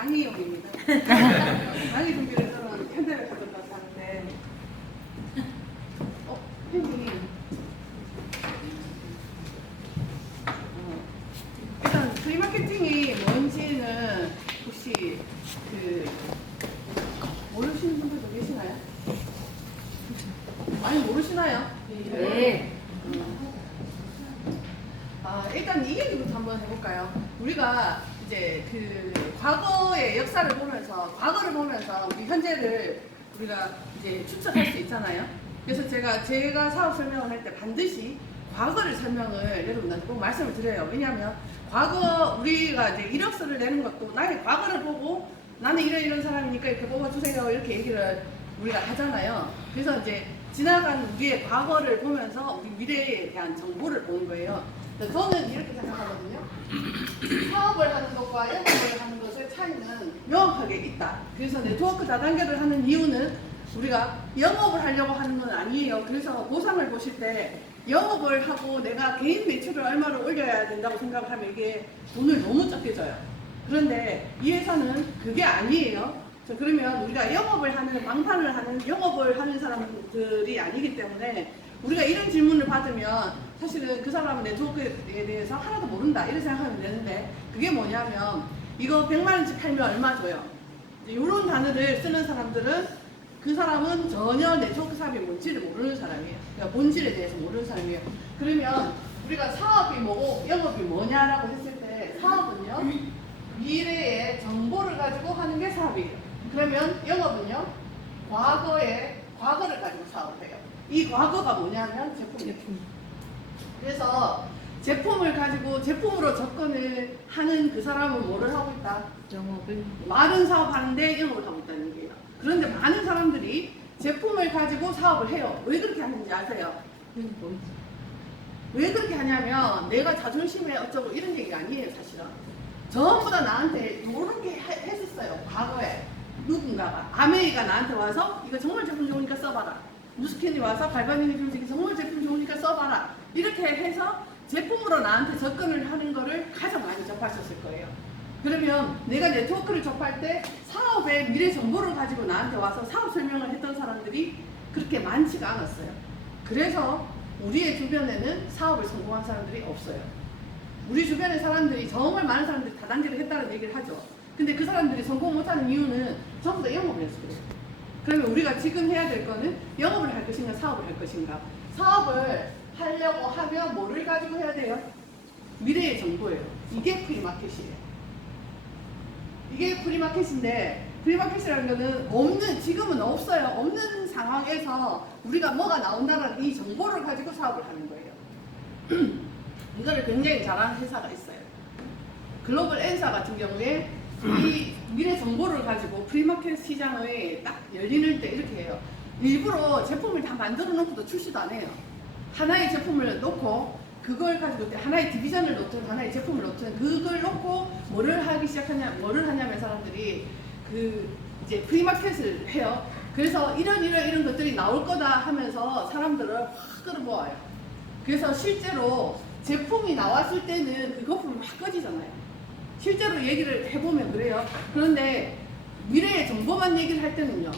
강의용입니다. 강의 준비를 해서 현대를 가져가서 하는데, 형님. 일단 프리마케팅이 뭔지는 혹시 모르시는 분들도 계시나요? 많이 모르시나요? 네. 일단 이 얘기부터 한번 해볼까요? 우리가 이제 과거의 역사를 보면서, 과거를 보면서 우리 현재를 우리가 이제 추측할 수 있잖아요. 그래서 제가 사업 설명을 할 때 반드시 과거를 설명을 여러분한테 꼭 말씀을 드려요. 왜냐하면 과거 우리가 이제 이력서를 내는 것도 나의 과거를 보고 나는 이런 사람이니까 이렇게 뽑아주세요 이렇게 얘기를 우리가 하잖아요. 그래서 이제 지나간 우리의 과거를 보면서 우리 미래에 대한 정보를 보는 거예요. 저는 이렇게 생각하거든요. 사업을 하는 것과 영업을 하는 것의 차이는 명확하게 있다. 그래서 네트워크 다단계를 하는 이유는 우리가 영업을 하려고 하는 건 아니에요. 그래서 보상을 보실 때 영업을 하고 내가 개인 매출을 얼마를 올려야 된다고 생각을 하면 이게 돈을 너무 적게 줘요. 그런데 이 회사는 그게 아니에요. 그러면 우리가 영업을 하는, 망판을 하는, 영업을 하는 사람들이 아니기 때문에 우리가 이런 질문을 받으면 사실은 그 사람은 네트워크에 대해서 하나도 모른다 이렇게 생각하면 되는데, 그게 뭐냐면 이거 100만 원씩 팔면 얼마 줘요? 이런 단어를 쓰는 사람들은 그 사람은 전혀 네트워크 사업이 뭔지를 모르는 사람이에요. 그러니까 본질에 대해서 모르는 사람이에요. 그러면 우리가 사업이 뭐고 영업이 뭐냐라고 했을 때, 사업은요 미래의 정보를 가지고 하는 게 사업이에요. 그러면 영업은요 과거를 가지고 사업을 해요. 이 과거가 뭐냐면 제품이에요. 그래서 제품을 가지고 제품으로 접근을 하는 그 사람은 뭐를 하고 있다? 영업을. 많은 사업하는데 영업을 하고 있다는 얘기예요. 그런데 많은 사람들이 제품을 가지고 사업을 해요. 왜 그렇게 하는지 아세요? 왜 그렇게 하냐면 내가 자존심에 어쩌고 이런 얘기가 아니에요. 사실은 전부 다 나한테 이렇게 했었어요. 과거에 누군가가 아메이가 나한테 와서 이거 정말 제품 좋으니까 써봐라, 무스캔이 와서 갈바닉이 좋으니까 정말 제품 좋으니까 써봐라, 이렇게 해서 제품으로 나한테 접근을 하는 거를 가장 많이 접하셨을 거예요. 그러면 내가 네트워크를 접할 때 사업의 미래 정보를 가지고 나한테 와서 사업 설명을 했던 사람들이 그렇게 많지가 않았어요. 그래서 우리의 주변에는 사업을 성공한 사람들이 없어요. 우리 주변의 사람들이, 정말 많은 사람들이 다단계를 했다는 얘기를 하죠. 근데 그 사람들이 성공 못하는 이유는 전부 다 영업을 해서 그래요. 그러면 우리가 지금 해야 될 거는 영업을 할 것인가 사업을 할 것인가. 사업을 하려고 하면 뭐를 가지고 해야 돼요? 미래의 정보예요. 이게 프리마켓이에요. 이게 프리마켓인데, 프리마켓이라는 거는 지금은 없어요. 없는 상황에서 우리가 뭐가 나온다는 이 정보를 가지고 사업을 하는 거예요. 이거를 굉장히 잘하는 회사가 있어요. 글로벌 N사 같은 경우에 이 미래 정보를 가지고 프리마켓 시장에 딱 열리는 때 이렇게 해요. 일부러 제품을 다 만들어 놓고도 출시도 안 해요. 하나의 제품을 놓고 그걸 가지고 하나의 디비전을 놓든 하나의 제품을 놓든 그걸 놓고 뭐를 하냐면 사람들이 이제 프리마켓을 해요. 그래서 이런 것들이 나올 거다 하면서 사람들을 확 끌어모아요. 그래서 실제로 제품이 나왔을 때는 그 거품이 확 꺼지잖아요. 실제로 얘기를 해보면 그래요. 그런데 미래의 정보만 얘기를 할 때는요,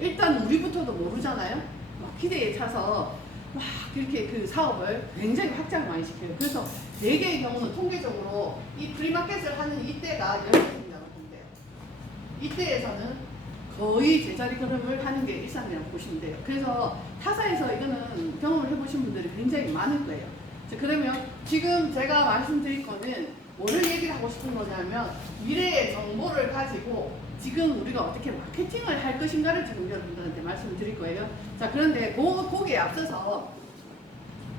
일단 우리부터도 모르잖아요. 막 기대에 차서 막 이렇게 그 사업을 굉장히 확장을 많이 시켜요. 그래서 4개의 경우는 통계적으로 이 프리마켓을 하는 이때가 10개입니다. 이때에서는 거의 제자리 걸음을 하는 게 일상이라고 보시면 돼요. 그래서 타사에서 이거는 경험을 해보신 분들이 굉장히 많을 거예요. 자, 그러면 지금 제가 말씀드릴 거는 뭐를 얘기를 하고 싶은 거냐면 미래의 정보를 가지고 지금 우리가 어떻게 마케팅을 할 것인가를 지금 여러분들한테 말씀을 드릴 거예요. 자, 그런데 거기에 앞서서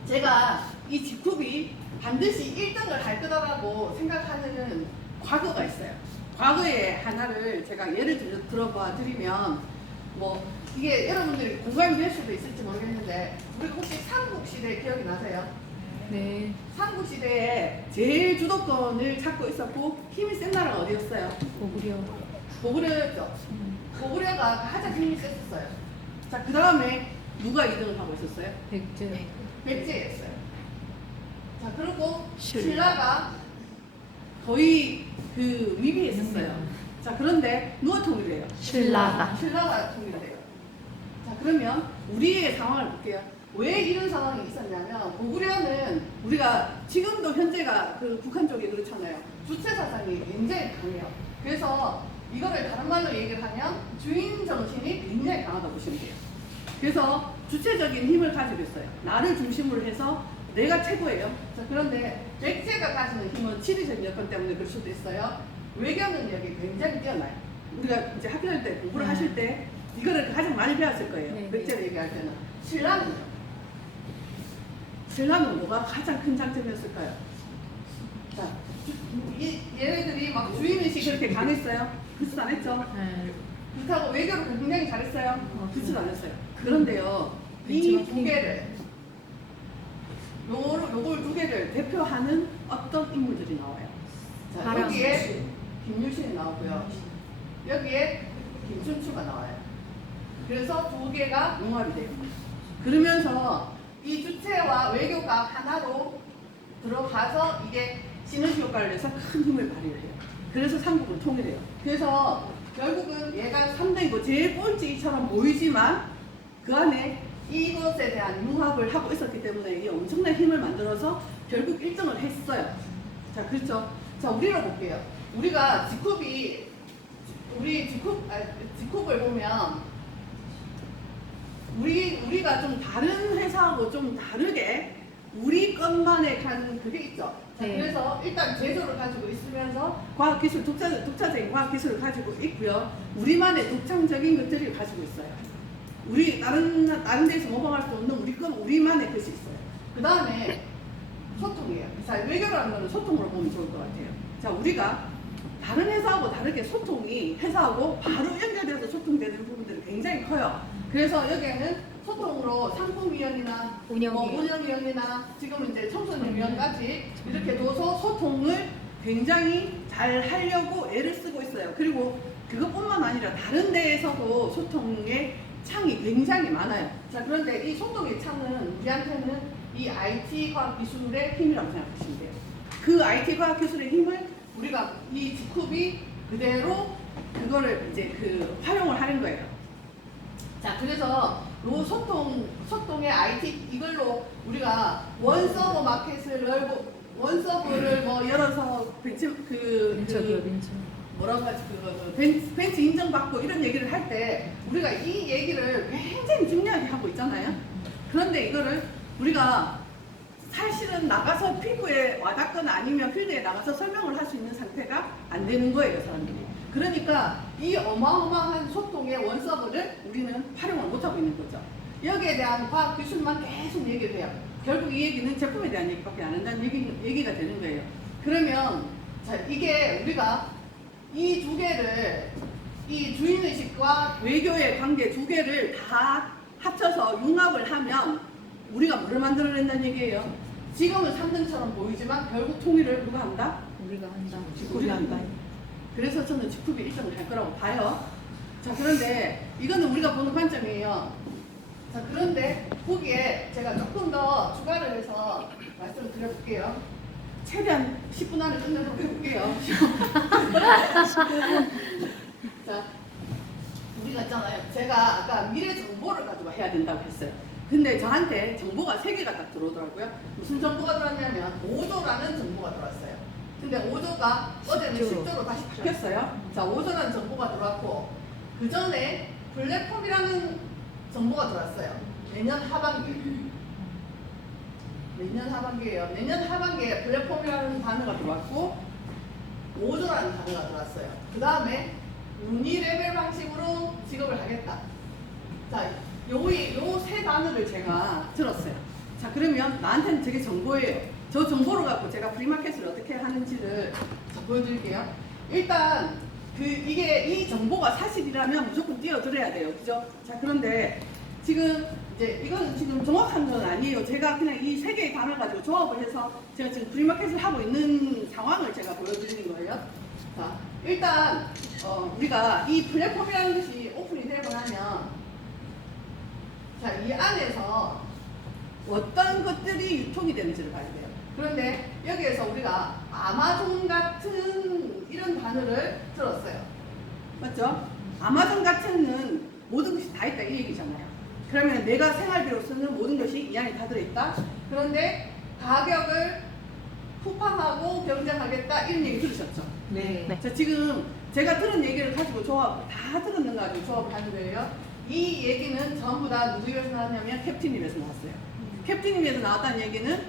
제가 이 직급이 반드시 1등을 할 거다라고 생각하는 과거가 있어요. 과거의 하나를 제가 예를 들어봐 드리면, 뭐 이게 여러분들이 공감이 될 수도 있을지 모르겠는데, 우리 혹시 삼국시대 기억이 나세요? 네. 삼국시대에 제일 주도권을 찾고 있었고 힘이 센 나라가 어디였어요? 고구려였죠. 고구려가 가장 힘이 셌었어요. 자, 그 다음에 누가 2등을 하고 있었어요? 백제였어요. 자, 그리고 신라가 거의 그 위비했었어요. 자, 그런데 누가 통일해요? 신라가. 신라가 통일돼요. 자, 그러면 우리의 상황을 볼게요. 왜 이런 상황이 있었냐면 고구려는 우리가 지금도 현재가 그 북한 쪽이 그렇잖아요. 주체 사상이 굉장히 강해요. 그래서 이거를 다른 말로 얘기를 하면 주인 정신이 굉장히 강하다고 보시면 돼요. 그래서 주체적인 힘을 가지고 있어요. 나를 중심으로 해서 내가 최고예요. 자, 그런데 백제가 가지는 힘은 지리적 여건 때문에 그럴 수도 있어요. 외교 능력이 굉장히 뛰어나요. 우리가 이제 학교 다닐 때 공부를 하실 때 이거를 가장 많이 배웠을 거예요. 네. 백제를 얘기할 때는. 신라는 뭐가 가장 큰 장점이었을까요? 자, 얘네들이 막 주인의식이 그렇게 강했어요? 그렇지도 안 했죠? 네. 그렇다고 외교를 굉장히 잘했어요? 그렇지도 않았어요. 그런데요, 이 두 개를, 요걸 두 개를 대표하는 어떤 인물들이 나와요. 자, 바람. 여기에 김유신이 나오고요. 여기에 김춘추가 나와요. 그래서 두 개가 융합이 돼요. 그러면서 이 주체와 외교가 하나로 들어가서 이게 시너지 효과를 내서 큰 힘을 발휘를 해요. 그래서 삼국을 통일해요. 그래서 결국은 얘가 3대이고 제일 꼴찌처럼 보이지만 그 안에 이것에 대한 융합을 하고 있었기 때문에 이 엄청난 힘을 만들어서 결국 1등을 했어요. 자, 그렇죠. 자, 우리로 볼게요. 우리가 지쿱을 보면 우리가 좀 다른 회사하고 좀 다르게 우리 것만에 가는 그게 있죠. 자, 네. 그래서 일단 제조를 가지고 있으면서 과학기술, 독자적인 과학기술을 가지고 있고요. 우리만의 독창적인 것들을 가지고 있어요. 우리 다른 데서 모방할 수 없는 우리만의 것이 있어요. 그 다음에 소통이에요. 자, 외교라는 거는 소통으로 보면 좋을 것 같아요. 자, 우리가 다른 회사하고 다르게 소통이 회사하고 바로 연결돼서 소통되는 부분들이 굉장히 커요. 그래서 여기에는 소통으로 상품위원이나 운영위원이나 지금 이제 청소년위원까지 이렇게 둬서 소통을 굉장히 잘 하려고 애를 쓰고 있어요. 그리고 그것뿐만 아니라 다른 데에서도 소통의 창이 굉장히 많아요. 자, 그런데 이 소통의 창은 우리한테는 이 IT 과학기술의 힘이라고 생각하시면 돼요. 그 IT 과학기술의 힘을 우리가 이 지쿱이 그대로 그거를 이제 활용을 하는 거예요. 자, 그래서 요 소통의 IT 이걸로 우리가 원서버 마켓을 열고 원서버를 뭐 열어서 뭐라고 하지 벤츠 인정받고 이런 얘기를 할 때 우리가 이 얘기를 굉장히 중요하게 하고 있잖아요. 그런데 이거를 우리가 사실은 나가서 피부에 와닿거나 아니면 필드에 나가서 설명을 할 수 있는 상태가 안 되는 거예요, 사람들이. 그러니까 이 어마어마한 소통의 원서버를 우리는 활용을 못하고 있는 거죠. 여기에 대한 과학 기술만 계속 얘기를 해요. 결국 이 얘기는 제품에 대한 얘기밖에 안 한다는 얘기가 되는 거예요. 그러면 자, 이게 우리가 이 두 개를 이 주인의식과 외교의 관계 두 개를 다 합쳐서 융합을 하면 우리가 뭐를 만들어낸다는 얘기예요. 지금은 3등처럼 보이지만 결국 통일을 누가 한다? 우리가 한다. 지쿱이 한다. 그래서 저는 지쿱이 1등을 할 거라고 봐요. 자, 그런데 이거는 우리가 보는 관점이에요. 자, 그런데 거기에 제가 조금 더 추가를 해서 말씀을 드려볼게요. 최대한 10분 안에 끝내도록 해볼게요. 자, 우리가 있잖아요. 제가 아까 미래 정보를 가지고 해야 된다고 했어요. 근데 저한테 정보가 3개가 딱 들어오더라고요. 무슨 정보가 들어왔냐면 5조라는 정보가 들어왔어요. 근데 5조가 어제는 10조로 다시 바뀌었어요. 자, 5조라는 정보가 들어왔고 그 전에 플랫폼이라는 정보가 들어왔어요. 내년 하반기예요. 내년 하반기에 플랫폼이라는 단어가 들어왔고 5조라는 단어가 들어왔어요. 그 다음에 유니 레벨 방식으로 직업을 하겠다. 자, 요 세 단어를 제가 들었어요. 자, 그러면 나한테는 되게 정보예요. 저 정보를 갖고 제가 프리마켓을 어떻게 하는지를 보여드릴게요. 일단 이게 이 정보가 사실이라면 무조건 뛰어들어야 돼요. 그죠? 자, 그런데 지금 이제 이건 지금 정확한 건 아니에요. 제가 그냥 이 3개의 단어를 가지고 조합을 해서 제가 지금 프리마켓을 하고 있는 상황을 제가 보여드리는 거예요. 자, 일단 우리가 이 플랫폼이라는 것이 오픈이 되고 나면 자, 이 안에서 어떤 것들이 유통이 되는지를 봐야 돼요. 그런데 여기에서 우리가 아마존 같은 이런 단어를 들었어요. 맞죠? 아마존 같은 모든 것이 다 있다 이 얘기잖아요. 그러면 내가 생활비로 쓰는 모든 것이 이 안에 다 들어있다. 그런데 가격을 쿠팡하고 경쟁하겠다 이런 얘기 들으셨죠? 네. 자, 지금 제가 들은 얘기를 가지고 조합 다 들었는 거 가지고 조합을 하는 거예요. 이 얘기는 전부 다 누구 입에서 나왔냐면 캡틴 입에서 나왔어요. 캡틴 입에서 나왔다는 얘기는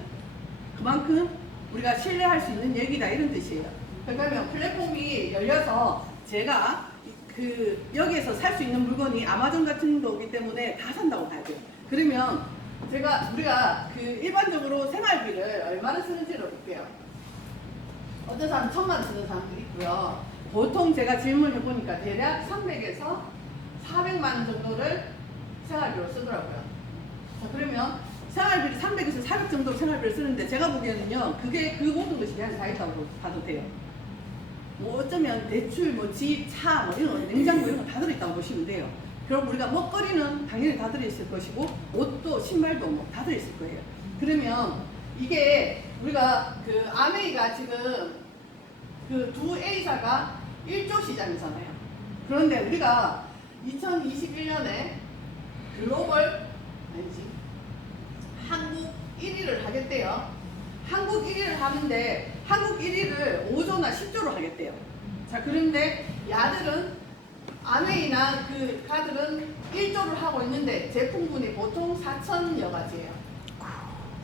그만큼 우리가 신뢰할 수 있는 얘기다 이런 뜻이에요. 그러면 플랫폼이 열려서 제가 그 여기에서 살 수 있는 물건이 아마존 같은 거기 때문에 다 산다고 봐야 돼요. 그러면 우리가 그 일반적으로 생활비를 얼마나 쓰는지를 볼게요. 어떤 사람 1,000만 쓰는 사람도 있고요. 보통 제가 질문해 보니까 대략 300에서 400만 원 정도를 생활비로 쓰더라고요. 자, 그러면 생활비를 300에서 400 정도 생활비를 쓰는데 제가 보기에는요, 그게 그 모든 것이 그냥 다 있다고 봐도 돼요. 뭐 어쩌면 대출, 뭐 집, 차, 뭐 이런 거, 냉장고 이런 거 다 들어있다고 보시면 돼요. 그럼 우리가 먹거리는 당연히 다 들어있을 것이고, 옷도, 신발도 뭐 다 들어있을 거예요. 그러면 이게 우리가 그 아메이가 지금 그 두 A사가 1조 시장이잖아요. 그런데 우리가 2021년에 글로벌, 아니지, 한국 1위를 하겠대요. 한국 1위를 하는데 한국 1위를 5조나 10조로 하겠대요. 자, 그런데 야들은 아메이나 그 가들은 1조를 하고 있는데 제품군이 보통 4천여 가지예요.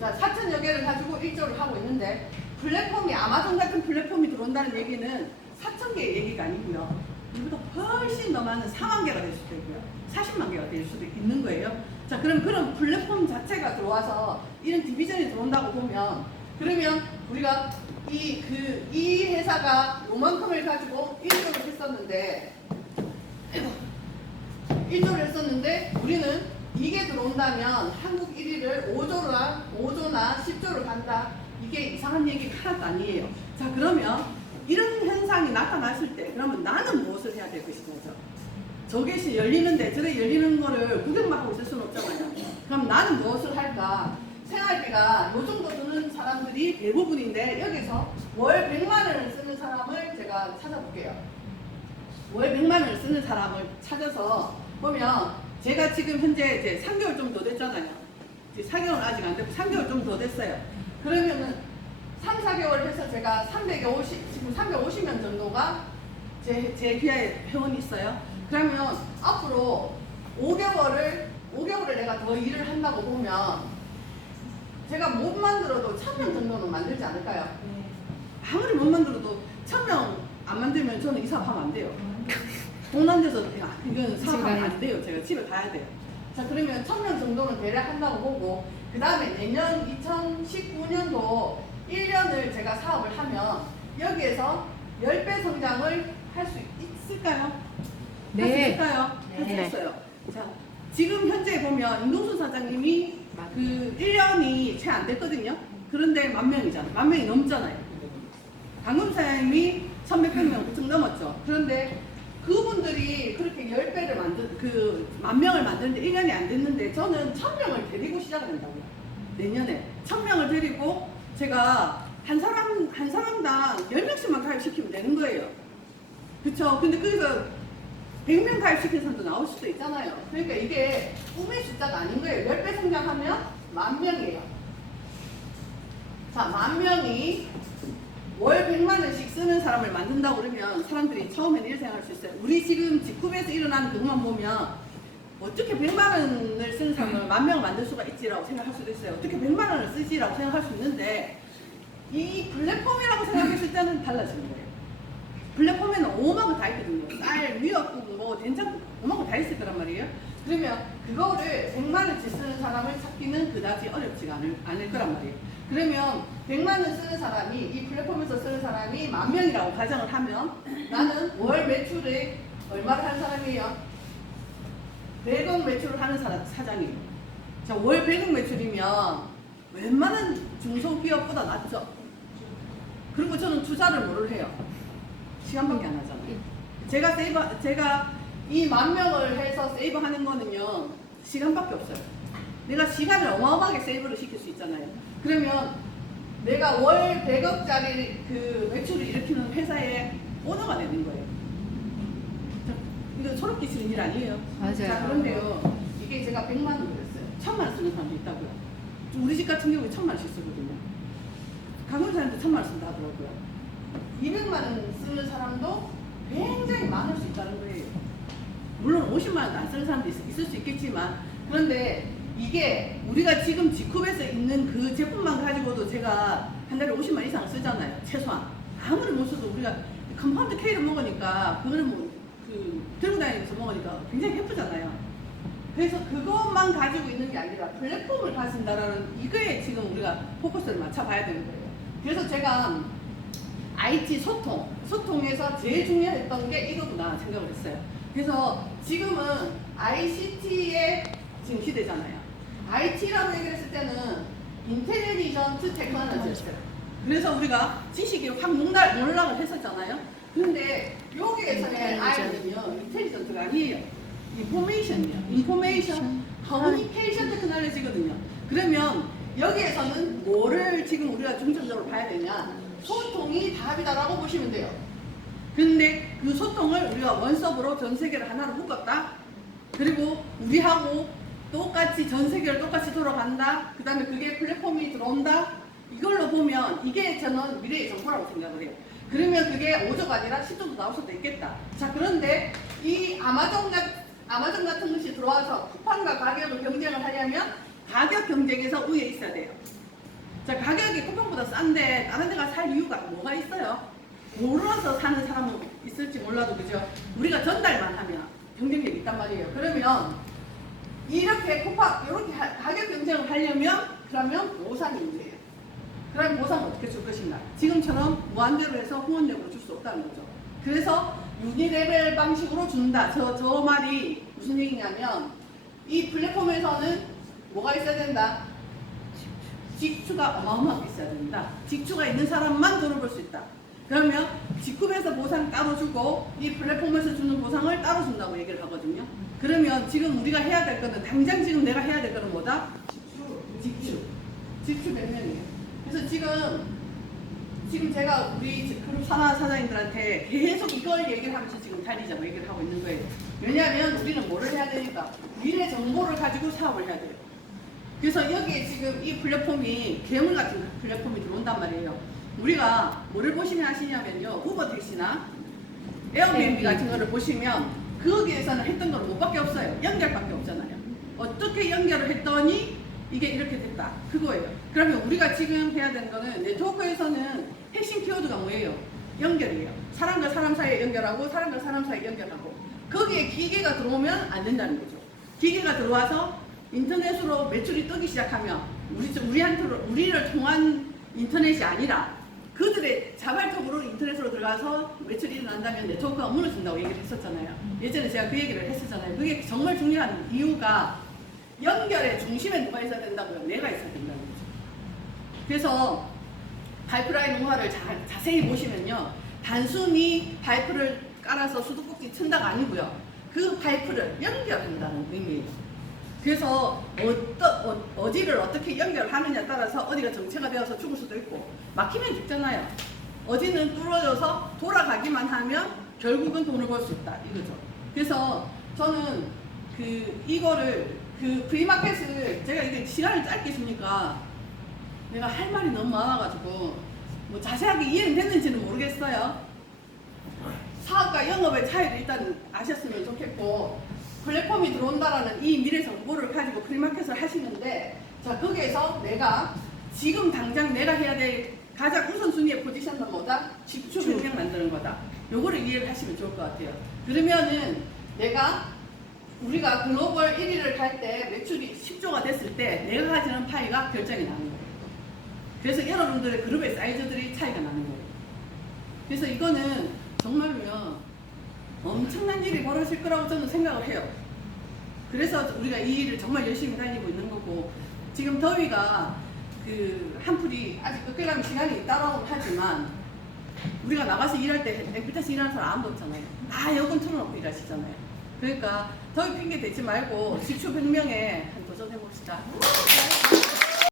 자, 4천여 개를 가지고 1조를 하고 있는데 플랫폼이 아마존 같은 플랫폼이 들어온다는 얘기는 4천 개의 얘기가 아니고요. 이보다 훨씬 더 많은 4만 개가 될 수도 있고요. 40만 개가 될 수도 있는 거예요. 자, 그럼 그런 플랫폼 자체가 들어와서 이런 디비전이 들어온다고 보면, 그러면 우리가 이 회사가 요만큼을 가지고 1조를 했었는데, 1조를 했었는데, 우리는 이게 들어온다면 한국 1위를 5조나 10조를 간다. 이게 이상한 얘기가 하나도 아니에요. 자, 그러면 이런 현상이 나타났을 때, 그러면 나는 무엇을 해야 될 것이냐죠. 저것이 열리는데, 저게 열리는 거를 구경만 하고 있을 수는 없잖아요. 그럼 나는 무엇을 할까? 생활비가 요 정도 드는 사람들이 대부분인데, 여기서 월 100만 원을 쓰는 사람을 제가 찾아볼게요. 월 100만 원을 쓰는 사람을 찾아서 보면, 제가 지금 현재 이제 3개월 좀 더 됐잖아요. 이제 4개월은 아직 안 됐고 3개월 좀 더 됐어요. 그러면은 3, 4개월 해서 제가 지금 350명 정도가 제 귀하에 회원이 있어요. 그러면 앞으로 5개월을 내가 더 일을 한다고 보면 제가 못 만들어도 1,000명 정도는 만들지 않을까요? 아무리 못 만들어도 1,000명 안 만들면 저는 이 사업하면 안 돼요. 동난 데서 이건 사업하면 안 돼요. 제가 집에 가야 돼요. 자, 그러면 1,000명 정도는 대략 한다고 보고, 그 다음에 내년 2019년도 1년을 제가 사업을 하면 여기에서 10배 성장을 할 수 있을까요? 네. 할 수 있을까요? 할 수 네. 있어요. 자, 지금 현재 보면 임동순 사장님이 그 1년이 채 안 됐거든요. 그런데 10,000명이잖아요. 10,000명이 넘잖아요. 강금 사장님이 1,100명 좀 넘었죠. 그런데 그분들이 그렇게 10배를 그 10,000명을 만드는데 1년이 안 됐는데, 저는 1,000명을 데리고 시작을 한다고요. 내년에 1,000명을 데리고 제가 한 사람당 10명씩만 가입시키면 되는 거예요. 그쵸? 근데 거기서 100명 가입시킨 사람도 나올 수도 있잖아요. 그러니까 이게 꿈의 숫자가 아닌 거예요. 10배 성장하면 10,000명이에요. 자, 10,000명이 월 100만 원씩 쓰는 사람을 만든다고 그러면 사람들이 처음에는 이렇게 생각할 수 있어요. 우리 지금 직급에서 일어나는 그것만 보면 어떻게 100만 원을 쓰는 사람을 10,000명을 만들 수가 있지라고 생각할 수도 있어요. 어떻게 100만 원을 쓰지라고 생각할 수 있는데, 이 플랫폼이라고 생각했을 때는 달라지는 거예요. 플랫폼에는 오만 거 다 있거든요. 쌀, 미역국, 뭐 된장국, 오만 거 다 있을 거란 말이에요. 그러면 그거를 100만 원치 쓰는 사람을 찾기는 그다지 어렵지가 않을 거란 말이에요. 그러면 100만 원 쓰는 사람이, 이 플랫폼에서 쓰는 사람이 10,000명이라고 가정을 하면, 나는 월 매출이 얼마를 하는 사람이에요? 100억 매출을 하는 사장이에요. 자, 월 100억 매출이면 웬만한 중소기업보다 낫죠. 그리고 저는 투자를 뭐를 해요? 시간밖에 안 하잖아요. 제가 이 10,000명을 해서 세이브하는 거는요, 시간밖에 없어요. 내가 시간을 어마어마하게 세이브를 시킬 수 있잖아요. 그러면 내가 월 100억짜리 그 매출을 일으키는 회사에 오너가 되는 거예요. 자, 이거 소름 끼치는 일 아니에요. 맞아요. 자, 그런데요. 이게 제가 100만 원 그랬어요. 1000만 원 쓰는 사람도 있다고요. 우리 집 같은 경우에 1000만 원씩 쓰거든요. 강원사한테 1000만 원 쓴다 하더라고요. 200만 원 쓰는 사람도 굉장히 많을 수 있다는 거예요. 물론 50만 원 안 쓰는 사람도 있을 수 있겠지만, 그런데 이게 우리가 지금 지쿱에서 있는 그 제품만 가지고도 제가 한 달에 50만 이상 쓰잖아요. 최소한. 아무리 못 써도 우리가 컴파운드 K를 먹으니까, 그거는 뭐, 들고 다니면서 먹으니까 굉장히 예쁘잖아요. 그래서 그것만 가지고 있는 게 아니라 플랫폼을 가진다라는 이거에 지금 우리가 포커스를 맞춰봐야 되는 거예요. 그래서 제가 IT 소통에서 제일 중요했던 게 이거구나 생각을 했어요. 그래서 지금은 ICT의 지금 시대잖아요. IT라고 얘기를 했을 때는 인텔리전트 테크놀로지였어요. 그래서 우리가 지식이 확 농락을 했었잖아요. 근데 여기에서의 I는요, 인텔리전트가 아니에요. 인포메이션이요. 인포메이션, 커뮤니케이션 테크놀로지거든요. 그러면 여기에서는 뭐를 지금 우리가 중점적으로 봐야 되냐? 소통이 답이다라고 보시면 돼요. 근데 그 소통을 우리가 원섭으로 전 세계를 하나로 묶었다. 그리고 우리하고 똑같이 전 세계를 똑같이 돌아간다. 그 다음에 그게 플랫폼이 들어온다. 이걸로 보면 이게 저는 미래의 정보라고 생각을 해요. 그러면 그게 5조가 아니라 10조도 나올 수도 있겠다. 자, 그런데 이 아마존 같은 것이 들어와서 쿠팡과 가격을 경쟁을 하려면 가격 경쟁에서 우위에 있어야 돼요. 자, 가격이 쿠팡보다 싼데 다른 데가 살 이유가 뭐가 있어요? 몰라서 사는 사람은 있을지 몰라도, 그죠? 우리가 전달만 하면 경쟁력이 있단 말이에요. 그러면 이렇게 이렇게 가격 경쟁을 하려면 그러면 보상이 문제예요. 그럼 보상을 어떻게 줄 것인가? 지금처럼 무한대로 해서 후원력으로 줄 수 없다는 거죠. 그래서 유니레벨 방식으로 준다. 저 말이 무슨 얘기냐면 이 플랫폼에서는 뭐가 있어야 된다? 직추가 어마어마하게 있어야 된다. 직추가 있는 사람만 돈을 벌 수 있다. 그러면 지쿱에서 보상 따로 주고 이 플랫폼에서 주는 보상을 따로 준다고 얘기를 하거든요. 그러면 지금 우리가 해야 될 거는, 당장 지금 내가 해야 될 거는 뭐다? 직추 몇 명이에요? 그래서 지금 제가 우리 그룹 산하 사장님들한테 계속 이걸 얘기를 하면서 지금 달리자고 얘기를 하고 있는 거예요. 왜냐하면 우리는 뭐를 해야 되니까 미래 정보를 가지고 사업을 해야 돼요. 그래서 여기에 지금 이 플랫폼이 괴물 같은 플랫폼이 들어온단 말이에요. 우리가 뭐를 보시면 아시냐면요, 우버 택시나 에어비앤비 같은 거를 보시면 거기에서는 했던 건 뭐밖에 없어요. 연결밖에 없잖아요. 어떻게 연결을 했더니 이게 이렇게 됐다, 그거예요. 그러면 우리가 지금 해야 되는 거는, 네트워크에서는 핵심 키워드가 뭐예요? 연결이에요. 사람과 사람 사이에 연결하고 사람과 사람 사이에 연결하고, 거기에 기계가 들어오면 안 된다는 거죠. 기계가 들어와서 인터넷으로 매출이 뜨기 시작하면 우리를 통한 인터넷이 아니라 그들의 자발적으로 인터넷으로 들어가서 매출이 일어난다면 네트워크가 무너진다고 얘기를 했었잖아요. 예전에 제가 그 얘기를 했었잖아요. 그게 정말 중요한 이유가 연결의 중심에 누가 있어야 된다고요? 내가 있어야 된다는 거죠. 그래서 파이프라인 노화를 자세히 보시면요, 단순히 파이프를 깔아서 수도꼭지 튼다가 아니고요, 그 파이프를 연결한다는 의미예요. 그래서 어디를 어떻게 연결하느냐에 따라서 어디가 정체가 되어서 죽을 수도 있고, 막히면 죽잖아요. 어디는 뚫어져서 돌아가기만 하면 결국은 돈을 벌 수 있다, 이거죠. 그래서 저는 이거를 프리마켓을, 제가 이게 시간을 짧게 주니까 내가 할 말이 너무 많아가지고 뭐 자세하게 이해는 됐는지는 모르겠어요. 사업과 영업의 차이를 일단 아셨으면 좋겠고, 플랫폼이 들어온다라는 이 미래 정보를 가지고 프리마켓을 하시는데, 자, 거기에서 내가 지금 당장 내가 해야 될 가장 우선순위의 포지션은 뭐다? 직추 경쟁 만드는 거다. 요거를 이해를 하시면 좋을 것 같아요. 그러면은 우리가 글로벌 1위를 갈 때 매출이 10조가 됐을 때 내가 가지는 파이가 결정이 나는 거예요. 그래서 여러분들의 그룹의 사이즈들이 차이가 나는 거예요. 그래서 이거는 정말로요, 엄청난 일이 벌어질 거라고 저는 생각을 해요. 그래서 우리가 이 일을 정말 열심히 다니고 있는 거고, 지금 더위가 한풀이 아직 끝까지 시간이 있다고 하지만 우리가 나가서 일할 때 햇빛에서 일하는 사람 아무도 없잖아요. 다 에어컨 틀어놓고 일하시잖아요. 그러니까 더위 핑계 대지 말고 직추 100명에 도전해봅시다.